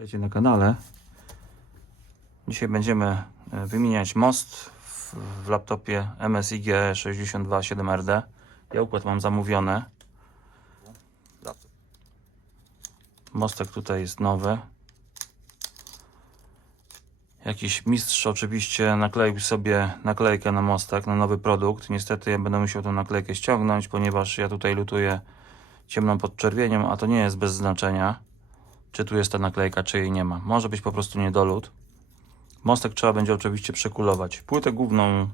Witajcie na kanale. Dzisiaj będziemy e, wymieniać most w, w laptopie MSI G627RD. Ja układ mam zamówiony. Mostek tutaj jest nowy. Jakiś mistrz oczywiście nakleił sobie naklejkę na mostek, na nowy produkt. Niestety ja będę musiał tą naklejkę ściągnąć, ponieważ ja tutaj lutuję ciemną podczerwienią, a to nie jest bez znaczenia czy tu jest ta naklejka, czy jej nie ma. Może być po prostu niedolud. Mostek trzeba będzie oczywiście przekulować. Płytę główną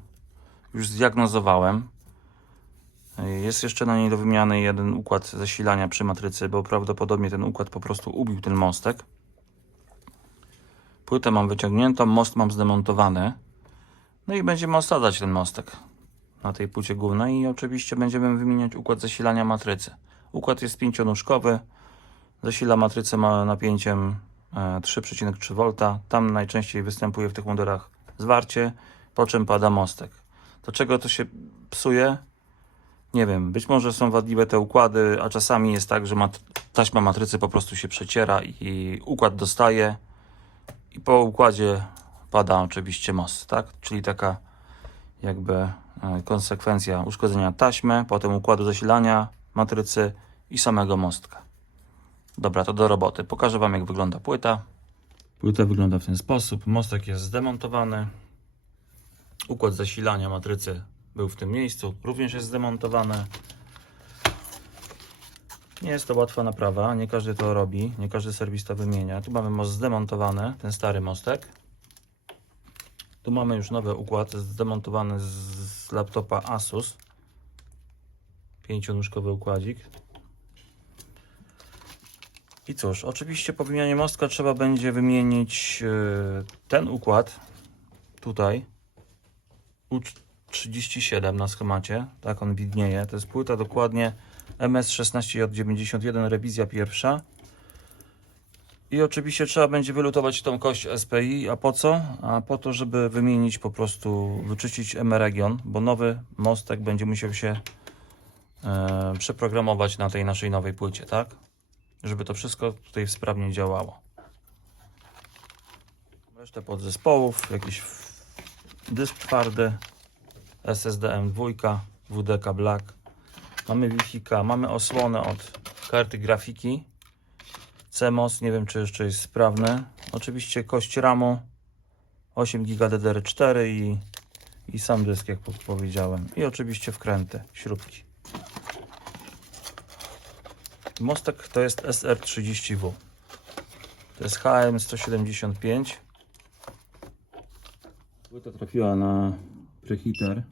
już zdiagnozowałem. Jest jeszcze na niej do wymiany jeden układ zasilania przy matrycy, bo prawdopodobnie ten układ po prostu ubił ten mostek. Płytę mam wyciągniętą, most mam zdemontowany. No i będziemy osadzać ten mostek na tej płycie głównej i oczywiście będziemy wymieniać układ zasilania matrycy. Układ jest pięcionóżkowy. Zasila matrycę ma napięciem e, 3,3 V. Tam najczęściej występuje w tych modelach zwarcie, po czym pada mostek. Dlaczego to się psuje? Nie wiem. Być może są wadliwe te układy, a czasami jest tak, że mat taśma matrycy po prostu się przeciera i układ dostaje i po układzie pada oczywiście most, tak? Czyli taka jakby e, konsekwencja uszkodzenia taśmy, potem układu zasilania matrycy i samego mostka. Dobra, to do roboty. Pokażę Wam, jak wygląda płyta. Płyta wygląda w ten sposób. Mostek jest zdemontowany. Układ zasilania matrycy był w tym miejscu. Również jest zdemontowany. Nie jest to łatwa naprawa. Nie każdy to robi. Nie każdy serwis to wymienia. Tu mamy most zdemontowany, ten stary mostek. Tu mamy już nowy układ zdemontowany z, z laptopa Asus. Pięcionóżkowy układzik. I cóż, oczywiście po wymianie mostka trzeba będzie wymienić yy, ten układ tutaj U37 na schemacie, tak on widnieje. To jest płyta dokładnie MS16J91 rewizja pierwsza. I oczywiście trzeba będzie wylutować tą kość SPI, a po co? A po to, żeby wymienić po prostu, wyczyścić M-region, bo nowy mostek będzie musiał się e, przeprogramować na tej naszej nowej płycie, tak? Żeby to wszystko tutaj sprawnie działało. Resztę podzespołów, jakiś dysk twardy, SSD M2, WDK Black. Mamy Wi-Fi, mamy osłonę od karty grafiki. CMOS, nie wiem czy jeszcze jest sprawne. Oczywiście kość RAMu 8 GB DDR4 i, i sam dysk, jak powiedziałem. I oczywiście wkręty, śrubki. Mostek to jest SR30W. To jest HM175. Płyta trafiła na preheater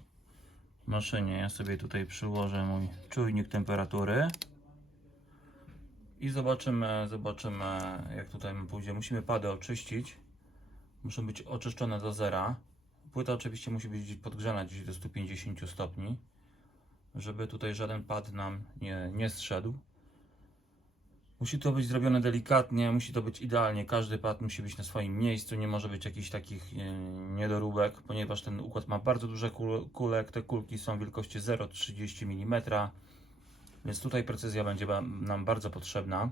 maszynie. Ja sobie tutaj przyłożę mój czujnik temperatury. I zobaczymy, zobaczymy jak tutaj pójdzie. Musimy pady oczyścić. Muszą być oczyszczone do zera. Płyta oczywiście musi być podgrzana gdzieś do 150 stopni, żeby tutaj żaden pad nam nie, nie zszedł. Musi to być zrobione delikatnie, musi to być idealnie. Każdy pad musi być na swoim miejscu, nie może być jakichś takich e, niedoróbek, ponieważ ten układ ma bardzo duże kul kulek. Te kulki są wielkości 0,30 mm, więc tutaj precyzja będzie nam bardzo potrzebna.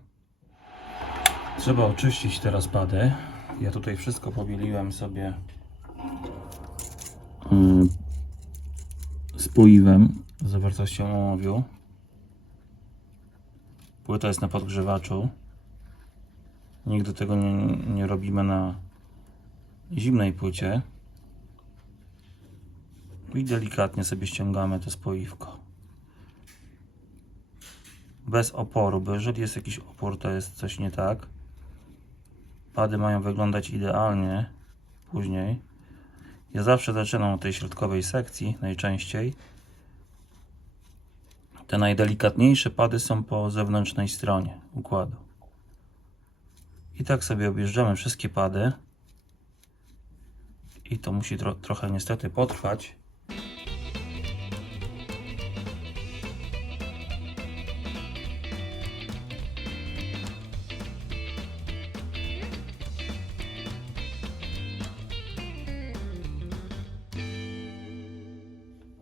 Trzeba oczyścić teraz pady. Ja tutaj wszystko pobieliłem sobie mm, z poiwem z zawartością ołowiu. Płyta jest na podgrzewaczu. Nigdy tego nie, nie robimy na zimnej płycie. I delikatnie sobie ściągamy to spoiwko. Bez oporu, bo jeżeli jest jakiś opór, to jest coś nie tak. Pady mają wyglądać idealnie później. Ja zawsze zaczynam od tej środkowej sekcji, najczęściej. Te najdelikatniejsze pady są po zewnętrznej stronie układu. I tak sobie objeżdżamy wszystkie pady. I to musi tro trochę niestety potrwać.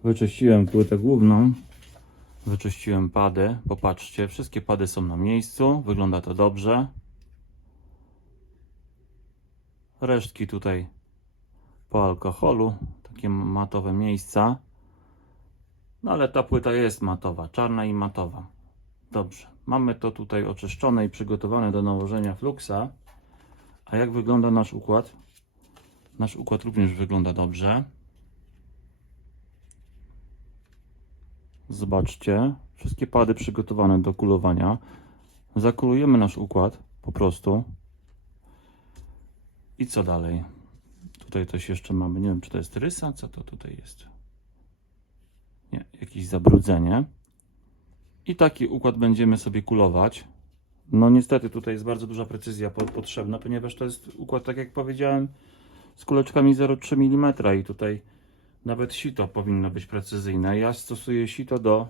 Wyczyściłem płytę główną. Wyczyściłem pady. Popatrzcie, wszystkie pady są na miejscu. Wygląda to dobrze. Resztki tutaj po alkoholu, takie matowe miejsca. No ale ta płyta jest matowa, czarna i matowa. Dobrze, mamy to tutaj oczyszczone i przygotowane do nałożenia fluxa. A jak wygląda nasz układ? Nasz układ również wygląda dobrze. Zobaczcie, wszystkie pady przygotowane do kulowania. Zakulujemy nasz układ po prostu. I co dalej? Tutaj coś jeszcze mamy. Nie wiem, czy to jest rysa, co to tutaj jest. Nie, jakieś zabrudzenie. I taki układ będziemy sobie kulować. No niestety tutaj jest bardzo duża precyzja po- potrzebna, ponieważ to jest układ, tak jak powiedziałem, z kuleczkami 0,3 mm i tutaj nawet sito powinno być precyzyjne. Ja stosuję sito do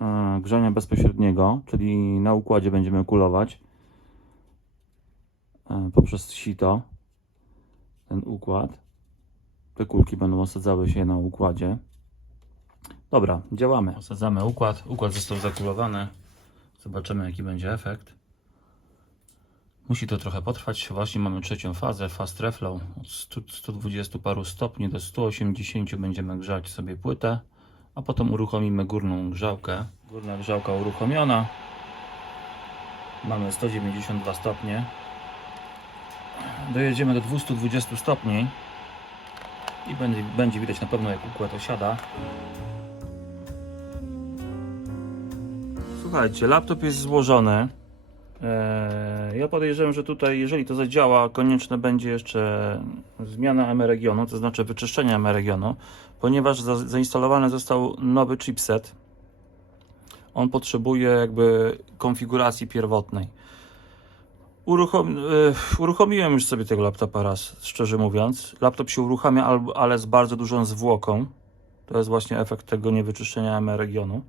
e, grzania bezpośredniego, czyli na układzie będziemy kulować e, poprzez sito ten układ. Te kulki będą osadzały się na układzie. Dobra, działamy. Osadzamy układ. Układ został zakulowany. Zobaczymy, jaki będzie efekt. Musi to trochę potrwać. Właśnie mamy trzecią fazę, fast reflow. Od 100, 120 paru stopni do 180 będziemy grzać sobie płytę, a potem uruchomimy górną grzałkę. Górna grzałka uruchomiona. Mamy 192 stopnie. Dojedziemy do 220 stopni i będzie, będzie widać na pewno jak układ osiada. Słuchajcie, laptop jest złożony. Eee, Ja podejrzewam, że tutaj, jeżeli to zadziała, konieczne będzie jeszcze zmiana M regionu, to znaczy wyczyszczenie M regionu, ponieważ za, zainstalowany został nowy chipset. On potrzebuje jakby konfiguracji pierwotnej. Uruchom, e, uruchomiłem już sobie tego laptopa raz, szczerze mówiąc. Laptop się uruchamia, al- ale z bardzo dużą zwłoką. To jest właśnie efekt tego niewyczyszczenia M regionu,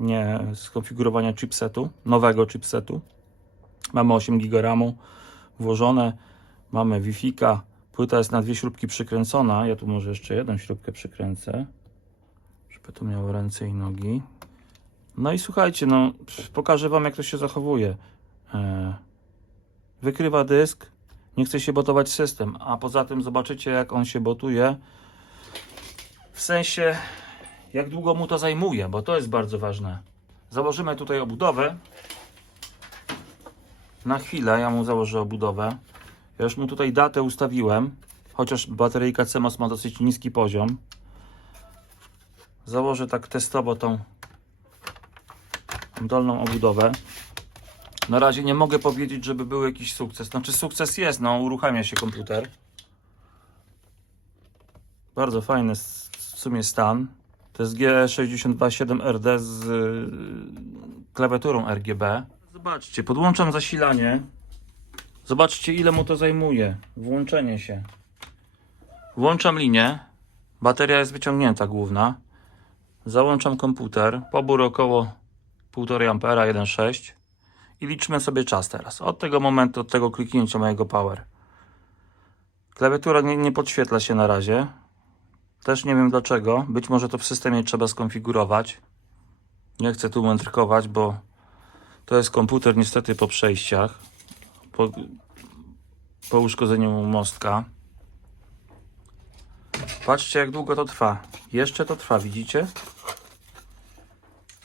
nie skonfigurowania chipsetu, nowego chipsetu. Mamy 8 GB RAMu włożone, mamy Wi-Fi, płyta jest na dwie śrubki przykręcona. Ja tu może jeszcze jedną śrubkę przykręcę, żeby to miało ręce i nogi. No i słuchajcie, no pokażę Wam jak to się zachowuje. E, Wykrywa dysk, nie chce się botować system, a poza tym zobaczycie jak on się botuje. W sensie jak długo mu to zajmuje, bo to jest bardzo ważne. Założymy tutaj obudowę na chwilę ja mu założę obudowę. Ja już mu tutaj datę ustawiłem, chociaż bateryjka CMOS ma dosyć niski poziom. Założę tak testowo tą dolną obudowę. Na razie nie mogę powiedzieć, żeby był jakiś sukces. Znaczy sukces jest, no uruchamia się komputer. Bardzo fajny w sumie stan. To jest G627RD z y, klawiaturą RGB. Zobaczcie, podłączam zasilanie. Zobaczcie ile mu to zajmuje. Włączenie się. Włączam linię. Bateria jest wyciągnięta główna. Załączam komputer. Pobór około 1,5 ampera 1,6 i liczmy sobie czas teraz. Od tego momentu, od tego kliknięcia mojego power. Klawiatura nie, nie podświetla się na razie. Też nie wiem dlaczego. Być może to w systemie trzeba skonfigurować. Nie chcę tu mędrkować, bo to jest komputer niestety po przejściach. Po, po uszkodzeniu mostka. Patrzcie jak długo to trwa. Jeszcze to trwa, widzicie?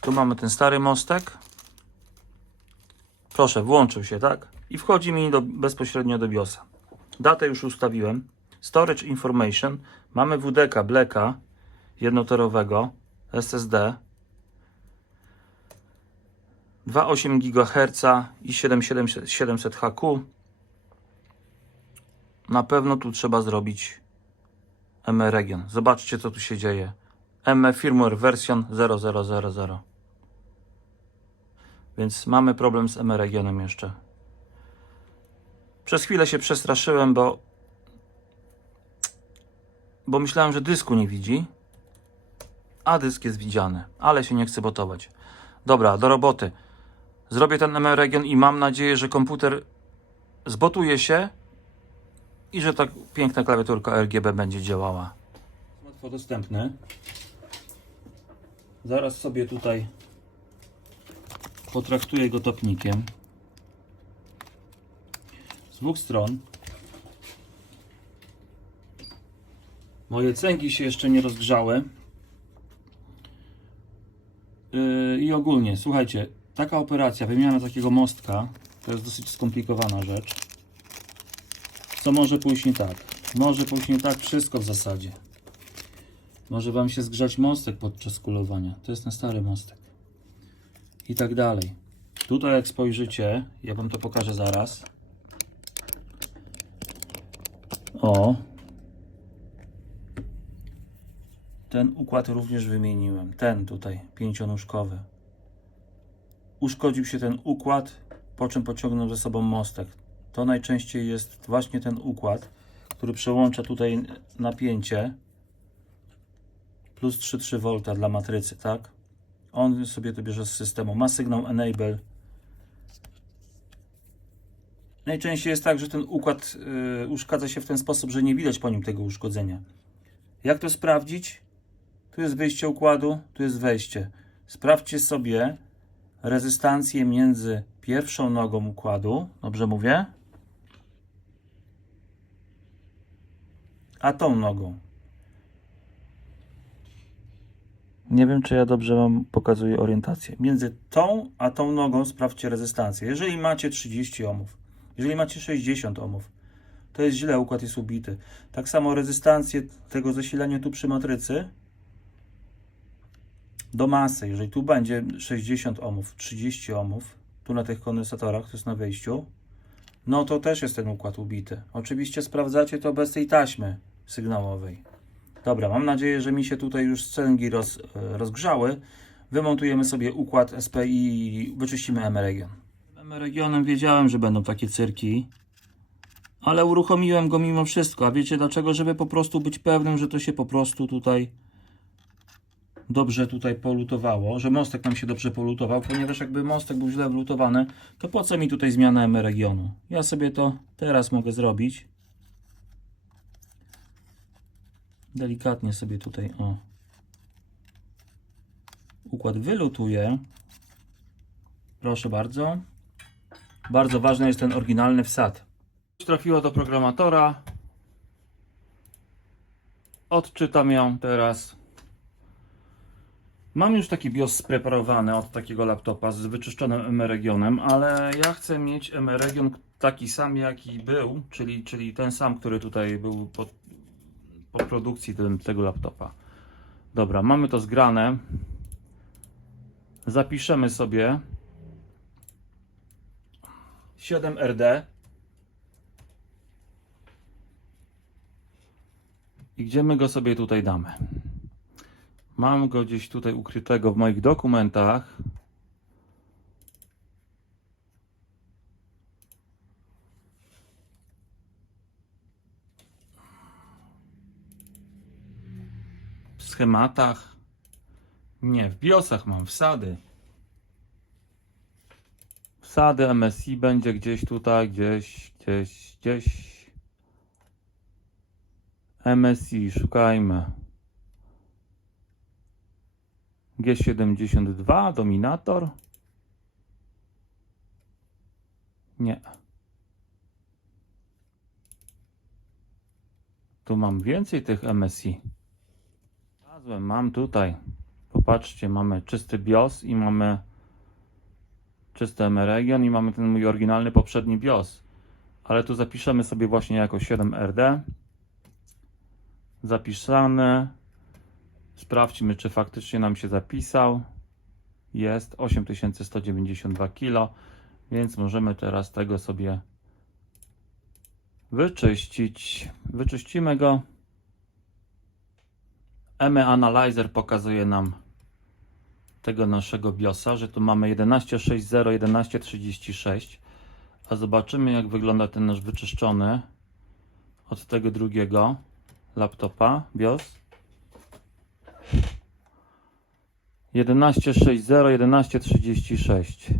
Tu mamy ten stary mostek. Proszę, włączył się, tak? I wchodzi mi do, bezpośrednio do BIOSa. Datę już ustawiłem. Storage Information. Mamy WDK Blacka jednotorowego SSD 2,8 GHz i 7700 HQ. Na pewno tu trzeba zrobić ME Region. Zobaczcie co tu się dzieje. ME Firmware Version 0000. Więc mamy problem z ME Regionem jeszcze. Przez chwilę się przestraszyłem, bo bo myślałem, że dysku nie widzi, a dysk jest widziany, ale się nie chce botować. Dobra, do roboty. Zrobię ten Region i mam nadzieję, że komputer zbotuje się i że ta piękna klawiaturka RGB będzie działała. Łatwo dostępny. Zaraz sobie tutaj potraktuję go topnikiem. Z dwóch stron Moje cęgi się jeszcze nie rozgrzały. Yy, I ogólnie, słuchajcie, taka operacja, wymiana takiego mostka, to jest dosyć skomplikowana rzecz. Co może pójść nie tak? Może pójść nie tak wszystko w zasadzie. Może Wam się zgrzać mostek podczas kulowania. To jest ten stary mostek. I tak dalej. Tutaj jak spojrzycie, ja Wam to pokażę zaraz. O. Ten układ również wymieniłem. Ten tutaj, pięcionóżkowy. Uszkodził się ten układ, po czym pociągnął ze sobą mostek. To najczęściej jest właśnie ten układ, który przełącza tutaj napięcie plus 3,3 V dla matrycy, tak? On sobie to bierze z systemu. Ma sygnał enable. Najczęściej jest tak, że ten układ y, uszkadza się w ten sposób, że nie widać po nim tego uszkodzenia. Jak to sprawdzić? Tu jest wyjście układu, tu jest wejście. Sprawdźcie sobie rezystancję między pierwszą nogą układu, dobrze mówię? A tą nogą. Nie wiem, czy ja dobrze Wam pokazuję orientację. Między tą a tą nogą sprawdźcie rezystancję. Jeżeli macie 30 ohmów, jeżeli macie 60 ohmów, to jest źle, układ jest ubity. Tak samo rezystancję tego zasilania tu przy matrycy do masy. Jeżeli tu będzie 60 ohmów, 30 ohmów, tu na tych kondensatorach, to jest na wyjściu, no to też jest ten układ ubity. Oczywiście sprawdzacie to bez tej taśmy sygnałowej. Dobra, mam nadzieję, że mi się tutaj już cęgi roz, e, rozgrzały. Wymontujemy sobie układ SPI i wyczyścimy M-region. M-regionem wiedziałem, że będą takie cyrki, ale uruchomiłem go mimo wszystko. A wiecie dlaczego? Żeby po prostu być pewnym, że to się po prostu tutaj dobrze tutaj polutowało, że mostek nam się dobrze polutował, ponieważ jakby mostek był źle wlutowany, to po co mi tutaj zmiana M-regionu? Ja sobie to teraz mogę zrobić. Delikatnie sobie tutaj o układ wylutuję. Proszę bardzo. Bardzo ważny jest ten oryginalny wsad. Trafiło do programatora. Odczytam ją teraz. Mam już taki BIOS spreparowany od takiego laptopa z wyczyszczonym M-regionem, ale ja chcę mieć M-region taki sam jaki był, czyli, czyli ten sam, który tutaj był pod, po produkcji ten, tego laptopa. Dobra, mamy to zgrane. Zapiszemy sobie 7RD i gdzie my go sobie tutaj damy? Mam go gdzieś tutaj ukrytego w moich dokumentach. W schematach. Nie, w BIOSach mam wsady. Wsady MSI będzie gdzieś tutaj, gdzieś, gdzieś, gdzieś. MSI, szukajmy. G72, dominator. Nie. Tu mam więcej tych MSI. Znalazłem, mam tutaj. Popatrzcie, mamy czysty BIOS i mamy czysty M-region i mamy ten mój oryginalny poprzedni BIOS. Ale tu zapiszemy sobie właśnie jako 7RD. Zapisane. Sprawdźmy, czy faktycznie nam się zapisał. Jest 8192 kg, więc możemy teraz tego sobie wyczyścić. Wyczyścimy go. ME Analyzer pokazuje nam tego naszego BIOSa, że tu mamy 1160, 1136. A zobaczymy, jak wygląda ten nasz wyczyszczony od tego drugiego laptopa BIOS. 1160, 1136.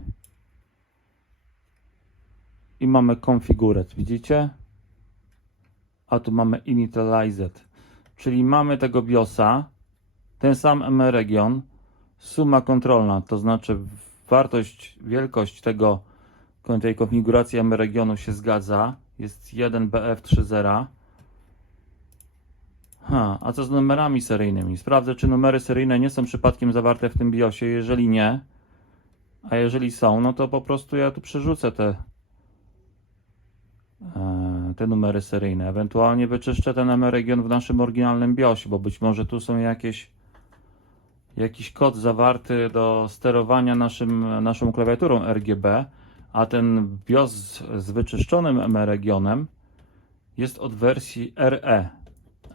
I mamy konfigurat, widzicie? A tu mamy initialized, czyli mamy tego BIOSa, ten sam M-region, suma kontrolna, to znaczy wartość, wielkość tego, tej konfiguracji M-regionu się zgadza, jest 1BF30. Ha, a co z numerami seryjnymi? Sprawdzę, czy numery seryjne nie są przypadkiem zawarte w tym BIOSie. Jeżeli nie, a jeżeli są, no to po prostu ja tu przerzucę te, e, te numery seryjne. Ewentualnie wyczyszczę ten M-region w naszym oryginalnym BIOSie, bo być może tu są jakieś jakiś kod zawarty do sterowania naszym, naszą klawiaturą RGB, a ten BIOS z, wyczyszczonym M-regionem jest od wersji RE,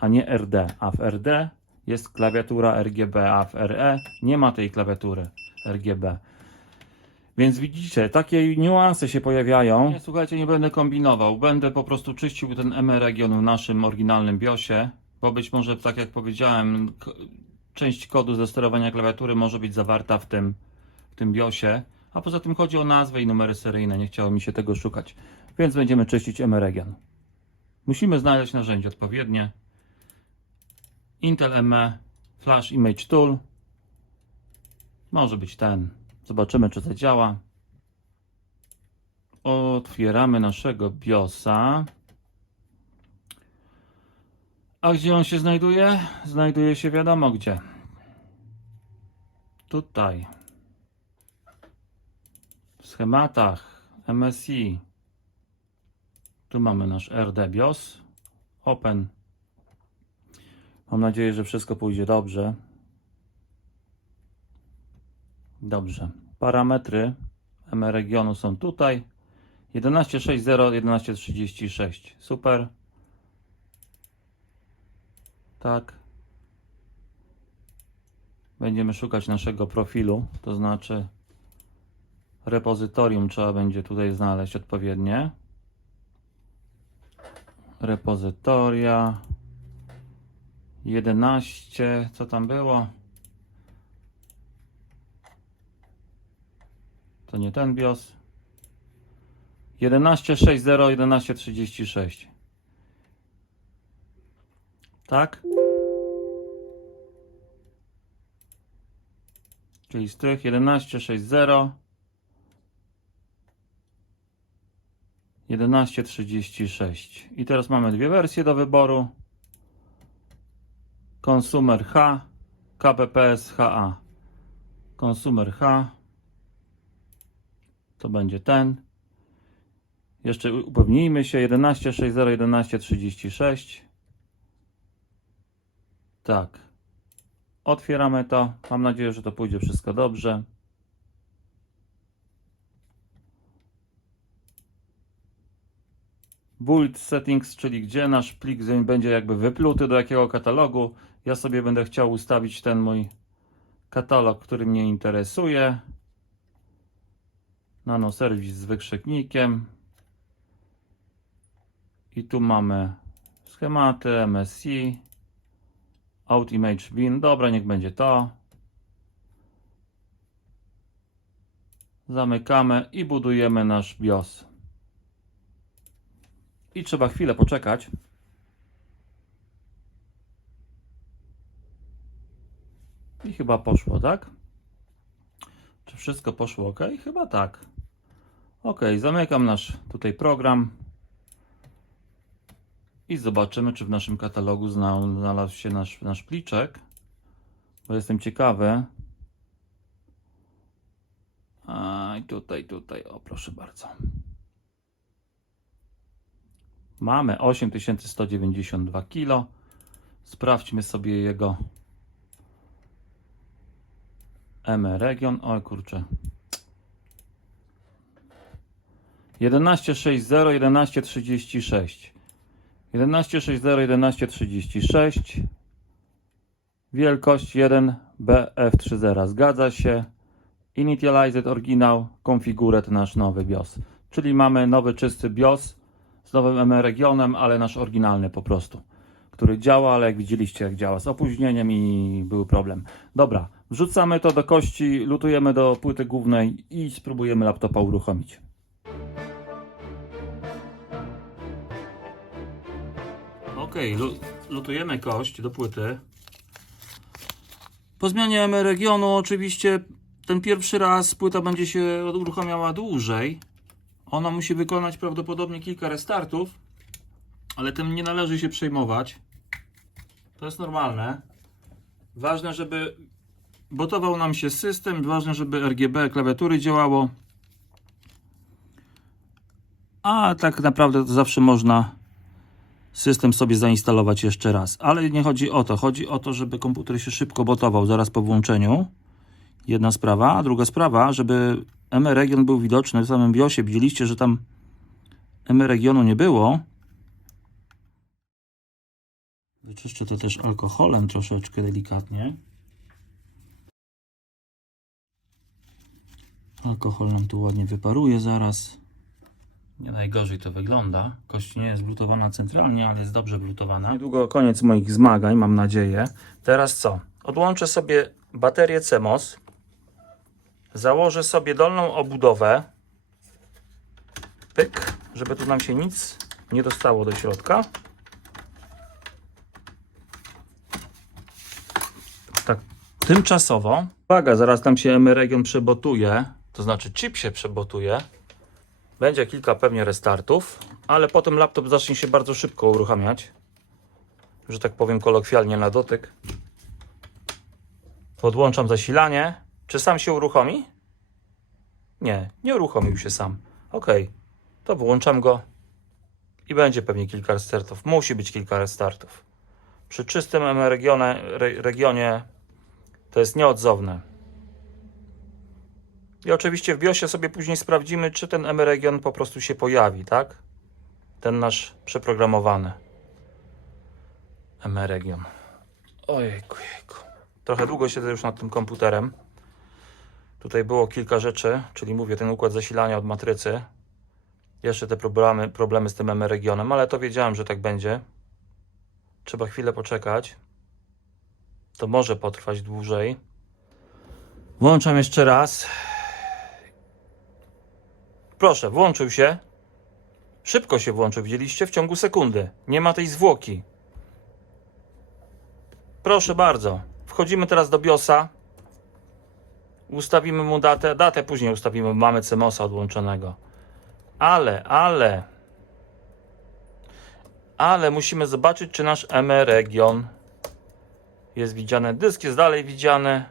a nie RD. A w RD jest klawiatura RGB, a w RE nie ma tej klawiatury RGB. Więc widzicie, takie niuanse się pojawiają. Nie, słuchajcie, nie będę kombinował. Będę po prostu czyścił ten M-region w naszym oryginalnym BIOSie, bo być może, tak jak powiedziałem, część kodu do sterowania klawiatury może być zawarta w tym, w tym BIOSie. A poza tym chodzi o nazwę i numery seryjne. Nie chciało mi się tego szukać. Więc będziemy czyścić M-region. Musimy znaleźć narzędzie odpowiednie. Intel ME Flash Image Tool. Może być ten. Zobaczymy, czy to działa. Otwieramy naszego BIOSa. A gdzie on się znajduje? Znajduje się wiadomo gdzie. Tutaj. W schematach MSI. Tu mamy nasz RD BIOS. Open. Mam nadzieję, że wszystko pójdzie dobrze. Dobrze. Parametry M regionu są tutaj. 11.60, 11.36. Super. Tak. Będziemy szukać naszego profilu, to znaczy repozytorium trzeba będzie tutaj znaleźć odpowiednie. Repozytoria 11, co tam było? To nie ten BIOS. 11.60, 11.36. Tak? Czyli z tych 11.60 11.36 i teraz mamy dwie wersje do wyboru Consumer H KPPS HA Consumer H to będzie ten. Jeszcze upewnijmy się 11.60 11.36 tak. Otwieramy to. Mam nadzieję, że to pójdzie wszystko dobrze build settings, czyli gdzie nasz plik będzie jakby wypluty do jakiego katalogu. Ja sobie będę chciał ustawić ten mój katalog, który mnie interesuje. Nano serwis z wykrzyknikiem. I tu mamy schematy MSI. Out image bin. Dobra, niech będzie to. Zamykamy i budujemy nasz BIOS. I trzeba chwilę poczekać. I chyba poszło, tak? Czy wszystko poszło ok? Chyba tak. Ok, zamykam nasz tutaj program. I zobaczymy, czy w naszym katalogu zna- znalazł się nasz, nasz pliczek. Bo jestem ciekawy. A tutaj, tutaj, o proszę bardzo. Mamy 8192 kg. Sprawdźmy sobie jego M region. O kurczę. 1160 1136. 1160 1136. Wielkość 1 BF30. Zgadza się. Initialized Original Configured nasz nowy BIOS. Czyli mamy nowy czysty BIOS nowym M regionem, ale nasz oryginalny po prostu, który działa, ale jak widzieliście jak działa z opóźnieniem i był problem. Dobra, wrzucamy to do kości, lutujemy do płyty głównej i spróbujemy laptopa uruchomić. Ok, lutujemy kość do płyty. Po zmianie regionu oczywiście ten pierwszy raz płyta będzie się uruchamiała dłużej. Ona musi wykonać prawdopodobnie kilka restartów, ale tym nie należy się przejmować. To jest normalne. Ważne, żeby botował nam się system, ważne, żeby RGB klawiatury działało. A tak naprawdę zawsze można system sobie zainstalować jeszcze raz. Ale nie chodzi o to. Chodzi o to, żeby komputer się szybko botował zaraz po włączeniu. Jedna sprawa. A druga sprawa, żeby ME region był widoczny w samym BIOSie. Widzieliście, że tam ME regionu nie było. Wyczyszczę to też alkoholem troszeczkę delikatnie. Alkohol nam tu ładnie wyparuje zaraz. Nie najgorzej to wygląda. Kość nie jest blutowana centralnie, ale jest dobrze blutowana. Niedługo koniec moich zmagań, mam nadzieję. Teraz co? Odłączę sobie baterię CMOS. Założę sobie dolną obudowę. Pyk, żeby tu nam się nic nie dostało do środka. Tak, tymczasowo. Uwaga, zaraz tam się M-region przebotuje, to znaczy chip się przebotuje. Będzie kilka pewnie restartów, ale potem laptop zacznie się bardzo szybko uruchamiać. Że tak powiem kolokwialnie na dotyk. Podłączam zasilanie. Czy sam się uruchomi? Nie, nie uruchomił się sam. Ok, to wyłączam go i będzie pewnie kilka restartów. Musi być kilka restartów. Przy czystym regionie, re, regionie to jest nieodzowne. I oczywiście w BIOSie sobie później sprawdzimy, czy ten M region po prostu się pojawi, tak? Ten nasz przeprogramowany M region. Ojejku, jejku. Trochę długo siedzę już nad tym komputerem. Tutaj było kilka rzeczy, czyli mówię, ten układ zasilania od matrycy. Jeszcze te problemy, problemy z tym M regionem, ale to wiedziałem, że tak będzie. Trzeba chwilę poczekać. To może potrwać dłużej. Włączam jeszcze raz. Proszę, włączył się. Szybko się włączył, widzieliście? W ciągu sekundy. Nie ma tej zwłoki. Proszę bardzo. Wchodzimy teraz do BIOSa. Ustawimy mu datę. Datę później ustawimy, mamy CMOSa odłączonego. Ale, ale. Ale musimy zobaczyć, czy nasz ME region jest widziany. Dysk jest dalej widziany.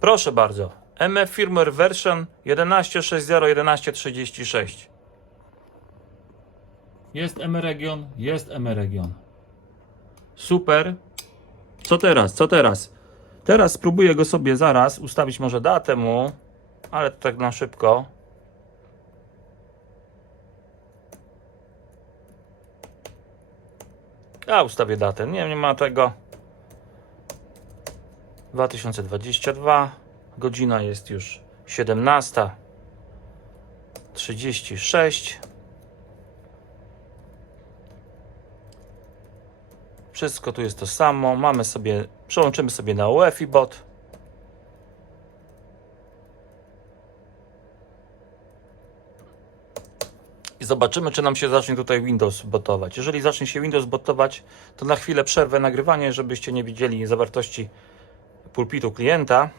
Proszę bardzo. ME firmware version 11.60.11.36. Jest ME region, jest ME region. Super. Co teraz? Co teraz? Teraz spróbuję go sobie zaraz ustawić może datę mu, ale to tak na szybko. Ja ustawię datę. Nie, nie ma tego. 2022. Godzina jest już 17.36. Wszystko tu jest to samo. Mamy sobie, przełączymy sobie na UEFI bot. I zobaczymy, czy nam się zacznie tutaj Windows botować. Jeżeli zacznie się Windows botować, to na chwilę przerwę nagrywanie, żebyście nie widzieli zawartości pulpitu klienta.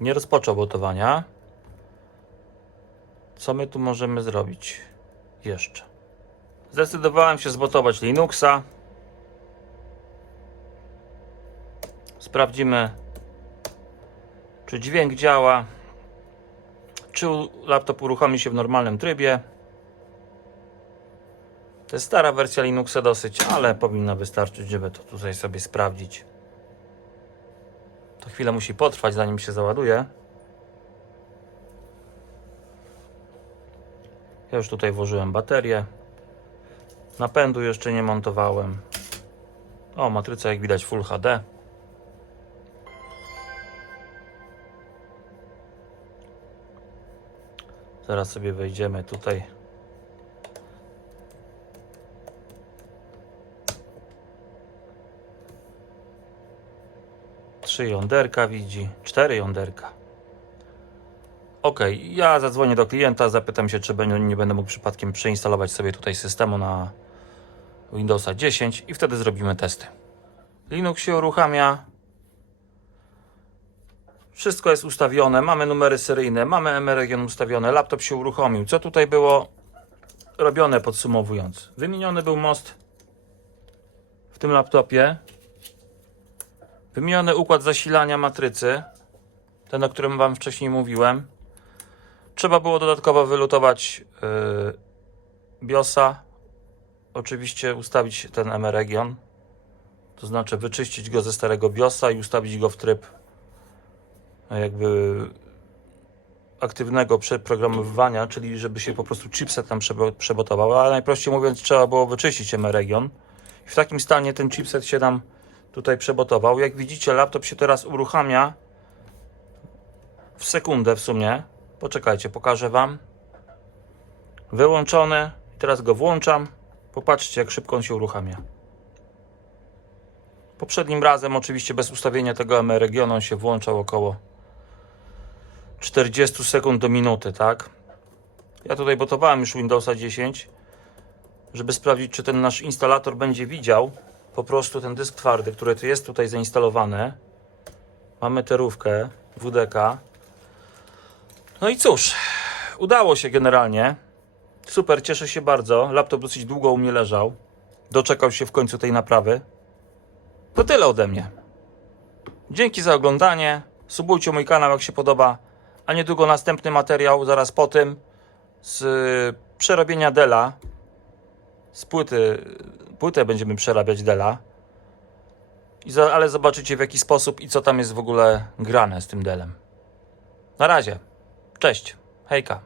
Nie rozpoczął botowania. Co my tu możemy zrobić jeszcze? Zdecydowałem się zbotować Linuxa. Sprawdzimy, czy dźwięk działa, czy laptop uruchomi się w normalnym trybie. To jest stara wersja Linuxa dosyć, ale powinna wystarczyć, żeby to tutaj sobie sprawdzić. To chwilę musi potrwać, zanim się załaduje. Ja już tutaj włożyłem baterię. Napędu jeszcze nie montowałem. O, matryca jak widać Full HD. Zaraz sobie wejdziemy tutaj. Trzy jąderka widzi, cztery jąderka. Ok, ja zadzwonię do klienta, zapytam się, czy nie będę mógł przypadkiem przeinstalować sobie tutaj systemu na Windowsa 10 i wtedy zrobimy testy. Linux się uruchamia. Wszystko jest ustawione, mamy numery seryjne, mamy M region ustawione, laptop się uruchomił. Co tutaj było? robione podsumowując. Wymieniony był most w tym laptopie. Wymieniony układ zasilania matrycy. Ten, o którym Wam wcześniej mówiłem. Trzeba było dodatkowo wylutować yy, BIOSa. Oczywiście ustawić ten M-Region. To znaczy wyczyścić go ze starego BIOSa i ustawić go w tryb jakby aktywnego przeprogramowywania, czyli żeby się po prostu chipset tam przebo- przebotował, ale najprościej mówiąc trzeba było wyczyścić M-Region. W takim stanie ten chipset się nam tutaj przebotował. Jak widzicie laptop się teraz uruchamia w sekundę w sumie. Poczekajcie, pokażę Wam. Wyłączony. Teraz go włączam. Popatrzcie jak szybko on się uruchamia. Poprzednim razem oczywiście bez ustawienia tego M-Regionu on się włączał około 40 sekund do minuty, tak? Ja tutaj botowałem już Windowsa 10, żeby sprawdzić, czy ten nasz instalator będzie widział po prostu ten dysk twardy, który tu jest tutaj zainstalowany. Mamy terówkę WDK. No i cóż, udało się generalnie. Super, cieszę się bardzo. Laptop dosyć długo u mnie leżał. Doczekał się w końcu tej naprawy. To tyle ode mnie. Dzięki za oglądanie. Subujcie mój kanał, jak się podoba. A niedługo następny materiał, zaraz po tym, z przerobienia Dela. Z płyty, płytę będziemy przerabiać Dela. Ale zobaczycie w jaki sposób i co tam jest w ogóle grane z tym Delem. Na razie. Cześć. Hejka.